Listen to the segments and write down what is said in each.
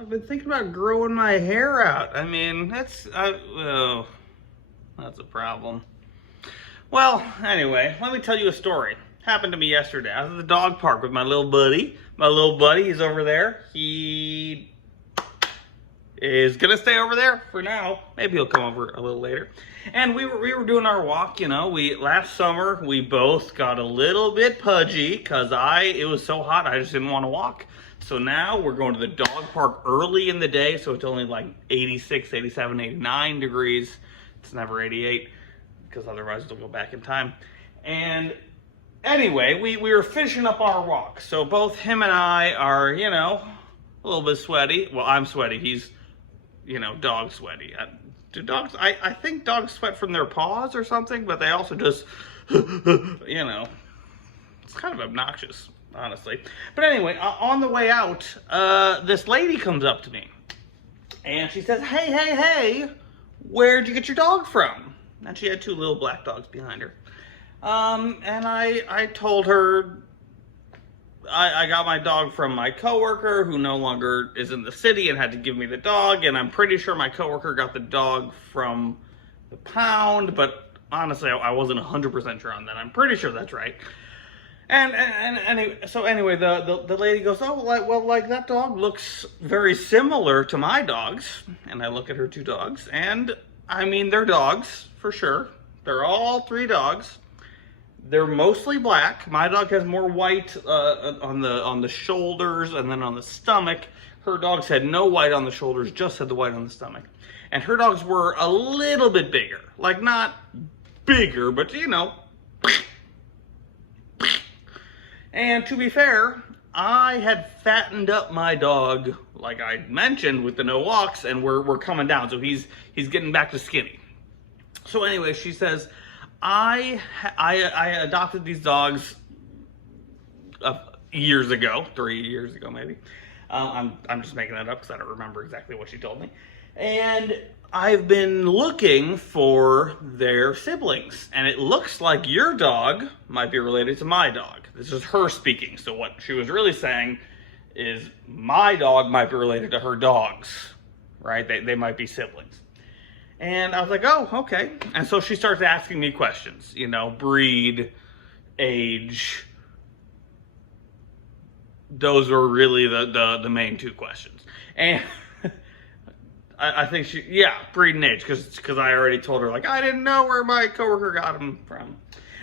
I've been thinking about growing my hair out. I mean, that's a problem. Well, anyway, let me tell you a story. Happened to me yesterday. I was at the dog park with my little buddy. My little buddy, he's over there. He is gonna stay over there for now. Maybe he'll come over a little later. And we were doing our walk, you know. Last summer we both got a little bit pudgy because it was so hot I just didn't want to walk. So now we're going to the dog park early in the day, so it's only like 86, 87, 89 degrees. It's never 88 because otherwise it'll go back in time. And anyway, we were finishing up our walk. So both him and I are, you know, a little bit sweaty. Well, I'm sweaty. He's, you know, dog sweaty. Do dogs, I think dogs sweat from their paws or something, but they also just, you know, it's kind of obnoxious, honestly. But anyway, on the way out, this lady comes up to me and she says, hey, where'd you get your dog from? And she had two little black dogs behind her. And I told her I got my dog from my coworker who no longer is in the city and had to give me the dog, and I'm pretty sure my coworker got the dog from the pound, but honestly I wasn't 100% sure on that. I'm pretty sure that's right. And anyway, the lady goes, oh, like that dog looks very similar to my dogs. And I look at her two dogs, and I mean, they're dogs for sure. They're all three dogs. They're mostly black. My dog has more white on the shoulders and then on the stomach. Her dogs had no white on the shoulders, just had the white on the stomach. And her dogs were a little bit bigger. Like, not bigger, but, you know. And to be fair, I had fattened up my dog, like I mentioned, with the no walks, and we're coming down. So he's getting back to skinny. So anyway, she says, I adopted these dogs years ago, 3 years ago maybe. I'm just making that up because I don't remember exactly what she told me. And I've been looking for their siblings, and it looks like your dog might be related to my dog. This is her speaking, so what she was really saying is my dog might be related to her dogs, right? They might be siblings. And I was like, oh, okay. And so she starts asking me questions, you know, breed, age. Those were really the main two questions. And I think breed and age, because I already told her, like, I didn't know where my coworker got him from.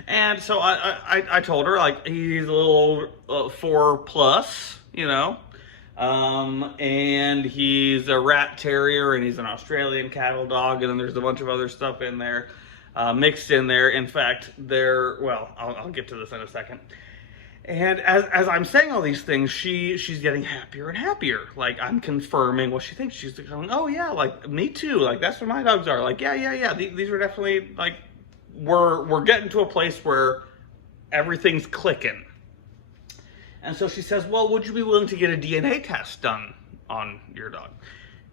And so I told her, like, he's a little 4+, you know. And he's a rat terrier, and he's an Australian cattle dog, and then there's a bunch of other stuff in there, mixed in there. In fact, I'll get to this in a second. And as I'm saying all these things, she's getting happier and happier. Like, I'm confirming what she thinks. She's going, oh yeah, like, me too. Like, that's what my dogs are. Like, yeah. These are definitely, like, we're getting to a place where everything's clicking. And so she says, well, would you be willing to get a DNA test done on your dog?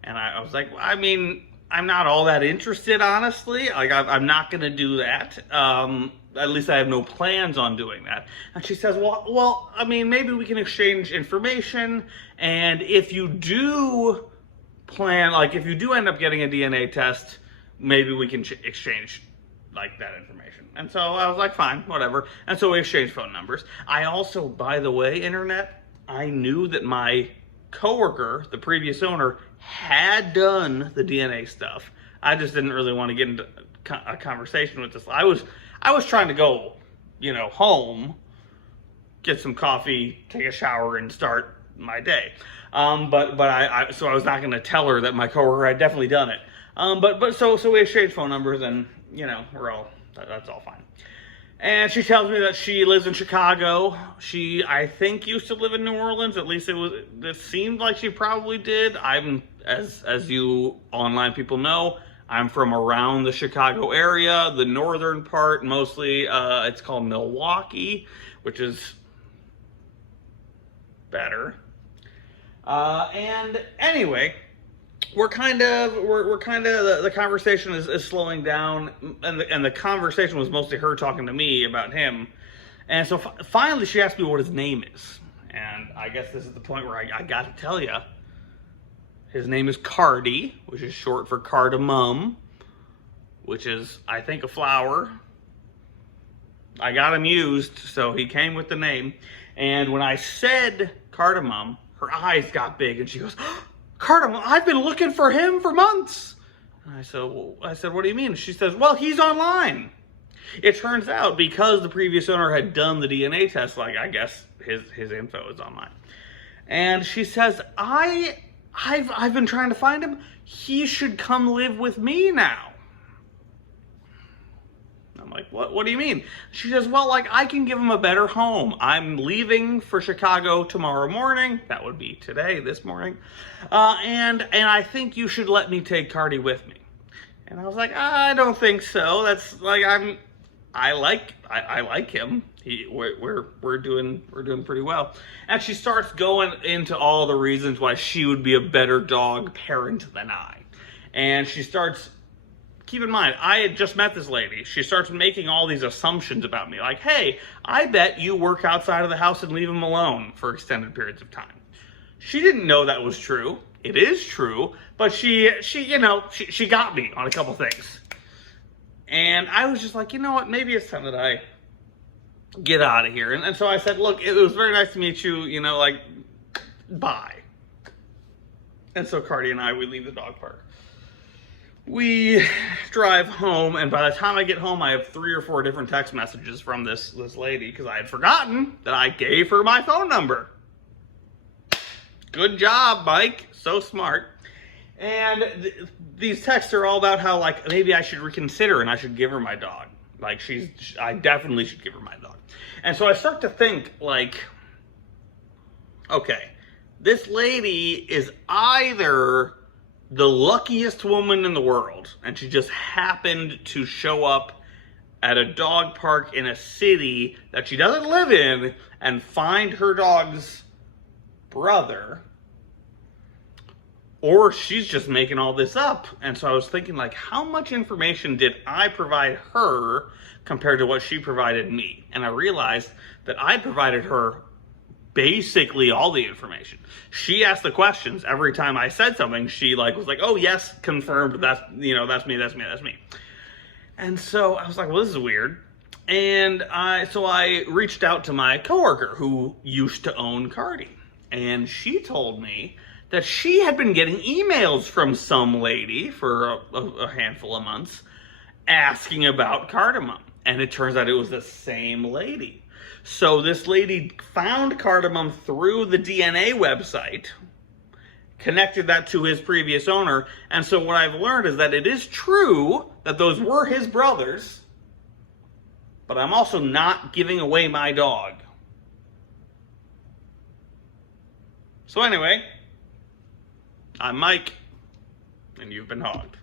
And I was like, well, I mean, I'm not all that interested, honestly. Like, I'm not going to do that. At least I have no plans on doing that. And she says, well, I mean, maybe we can exchange information. And if you do plan, like, if you do end up getting a DNA test, maybe we can exchange, like, that information. And so I was like, fine, whatever. And so we exchanged phone numbers. I also, by the way, internet, I knew that my coworker, the previous owner, had done the DNA stuff. I just didn't really want to get into a conversation with this. I was trying to go, you know, home, get some coffee, take a shower, and start my day. So I was not going to tell her that my coworker had definitely done it. So we exchanged phone numbers, and, you know, that's all fine. And she tells me that she lives in Chicago. She, I think, used to live in New Orleans. At least it seemed like she probably did. I'm, as you online people know, I'm from around the Chicago area, the northern part, mostly. It's called Milwaukee, which is better. And anyway, the conversation is slowing down, and the conversation was mostly her talking to me about him. And so finally she asked me what his name is. And I guess this is the point where I got to tell you, His name is Cardi, which is short for cardamom, which is, I think, a flower. I got him used, so he came with the name. And when I said cardamom, her eyes got big, and she goes, "Cardamom, I've been looking for him for months." And I said, "What do you mean?" She says, "Well, he's online." It turns out because the previous owner had done the DNA test, like I guess his info is online. And she says, I've been trying to find him. He should come live with me now. I'm like, what do you mean? She says, well, like, I can give him a better home. I'm leaving for Chicago tomorrow morning. That would be today, this morning. And I think you should let me take Cardi with me. And I was like, I don't think so. That's like, I like him. We're doing pretty well. And she starts going into all the reasons why she would be a better dog parent than I. And she starts, keep in mind, I had just met this lady. She starts making all these assumptions about me. Like, hey, I bet you work outside of the house and leave him alone for extended periods of time. She didn't know that was true. It is true, but she got me on a couple things. And I was just like, you know what, maybe it's time that I get out of here. And so I said, look, it was very nice to meet you, like, bye. And so Cardi and I, we leave the dog park. We drive home, and by the time I get home, I have 3 or 4 different text messages from this lady, because I had forgotten that I gave her my phone number. Good job, Mike. So smart. And these texts are all about how, like, maybe I should reconsider and I should give her my dog. Like, I definitely should give her my dog. And so I start to think, like, okay, this lady is either the luckiest woman in the world, and she just happened to show up at a dog park in a city that she doesn't live in and find her dog's brother, or she's just making all this up. And so I was thinking, like, how much information did I provide her compared to what she provided me? And I realized that I provided her basically all the information. She asked the questions every time I said something. She was like, oh yes, confirmed, that's me. And so I was like, well, this is weird. And so I reached out to my coworker who used to own Cardi. And she told me that she had been getting emails from some lady for a handful of months asking about Cardamom. And it turns out it was the same lady. So this lady found Cardamom through the DNA website, connected that to his previous owner. And so what I've learned is that it is true that those were his brothers, but I'm also not giving away my dog. So anyway, I'm Mike, and you've been hogged.